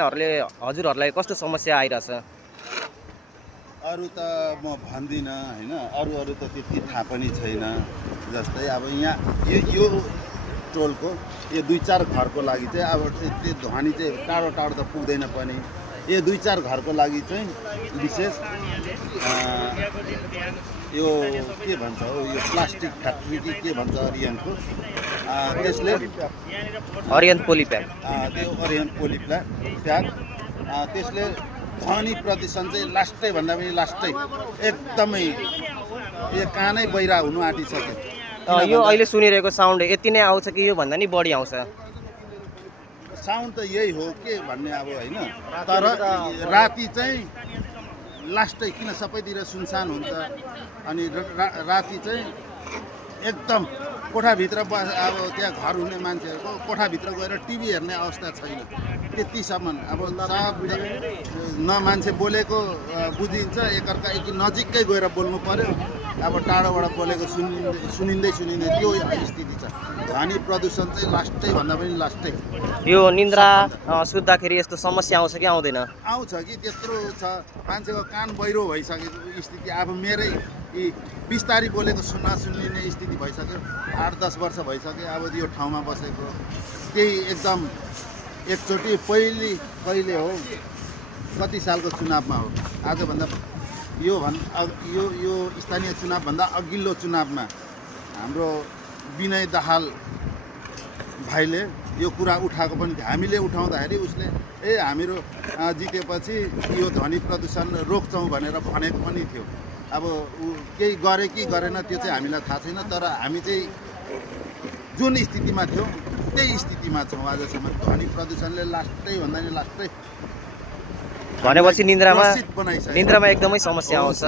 हजुरहरूलाई कस्तो समस्या आइरहेछ? अरू त म भन्दिनँ होइन, अरू त त्यति थाहा पनि छैन। जस्तै अब यहाँ यो टोलको यो 2-4 घरको लागि चाहिँ अब त्यो ध्वनि चाहिँ टाढो टाढो त पुग्दैन पनि। यो 2-4 घरको लागि चाहिँ विशेष यो के भन्छ हो, यो प्लास्टिक फ्याक्ट्री कि के भन्छ अरियनको, त्यसले अरियन पोलिप्याक, त्यो अरियन पोलिप्याक त्यसले ध्वनि प्रदूषण चाहिँ लास्टै भन्दा पनि लास्टै एकदमै यो कानै बहिरा हुनु आँटिसक्यो। यो अहिले सुनिरहेको साउन्ड यति नै आउँछ कि यो भन्दा नि बढी आउँछ? साउन्ड त यही हो के भन्ने अब होइन, तर राति चाहिँ लास्टै, किन सबैतिर सुनसान हुन्छ अनि राति चाहिँ एकदम कोठाभित्र अब त्यहाँ घर हुने मान्छेहरूको कोठाभित्र गएर टिभी हेर्ने अवस्था छैन त्यतिसम्म। अब शब्द न मान्छे बोलेको बुझिन्छ, एकअर्का नजिकै गएर बोल्नु पर्यो। अब टाढोबाट बोलेको सुनिँदै त्यो स्थिति छ। ध्वनि प्रदूषण चाहिँ लास्टै भन्दा पनि लास्टै। यो निन्द्रा सुत्दाखेरि यस्तो समस्या आउँछ कि आउँदैन? आउँछ कि, त्यत्रो छ, मान्छेको कान बहिरो भइसकेको स्थिति। अब मेरै 20 तारिक बोलेको सुनिने स्थिति भइसक्यो। 8-10 वर्ष भइसक्यो अब यो ठाउँमा बसेको। त्यही एकदम एकचोटि पहिले हो, कति सालको चुनावमा हो, आजभन्दा यो स्थानीय चुनावभन्दा अघिल्लो चुनावमा हाम्रो विनय दाहाल भाइले यो कुरा उठाएको पनि थियो। हामीले उठाउँदाखेरि उसले हामीहरू जितेपछि यो ध्वनि प्रदूषण रोक्छौँ भनेर भनेको पनि थियो। अब केही गरे कि गरेन त्यो चाहिँ हामीलाई थाहा छैन, तर हामी चाहिँ जुन स्थितिमा थियौँ त्यही स्थितिमा छौँ आजसम्म। ध्वनि प्रदूषणले लास्टै भन्दा नि लास्टै भनेपछि निन्द्रामा एकदमै समस्या आउँछ।